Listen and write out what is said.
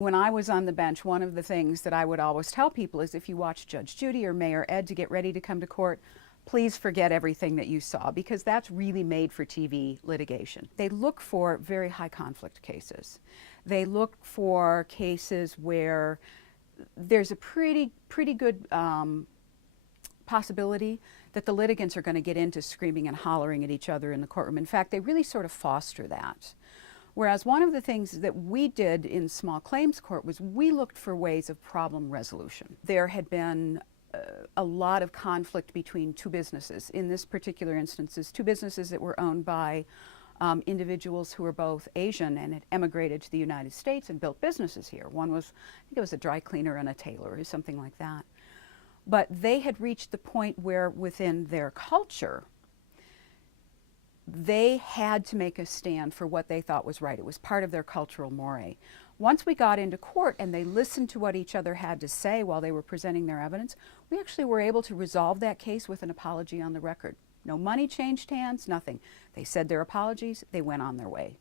When I was on the bench, one of the things that I would always tell people is if you watch Judge Judy or Mayor Ed to get ready to come to court, please forget everything that you saw, because that's really made for TV litigation. They look for very high conflict cases. They look for cases where there's a pretty good possibility that the litigants are going to get into screaming and hollering at each other in the courtroom. In fact, they really sort of foster that. Whereas one of the things that we did in small claims court was we looked for ways of problem resolution. There had been a lot of conflict between two businesses. In this particular instance, two businesses that were owned by individuals who were both Asian and had emigrated to the United States and built businesses here. One was, I think it was a dry cleaner and a tailor or something like that. But they had reached the point where within their culture, they had to make a stand for what they thought was right. It was part of their cultural moray. Once we got into court and they listened to what each other had to say while they were presenting their evidence, we actually were able to resolve that case with an apology on the record. No money changed hands, nothing. They said their apologies, they went on their way.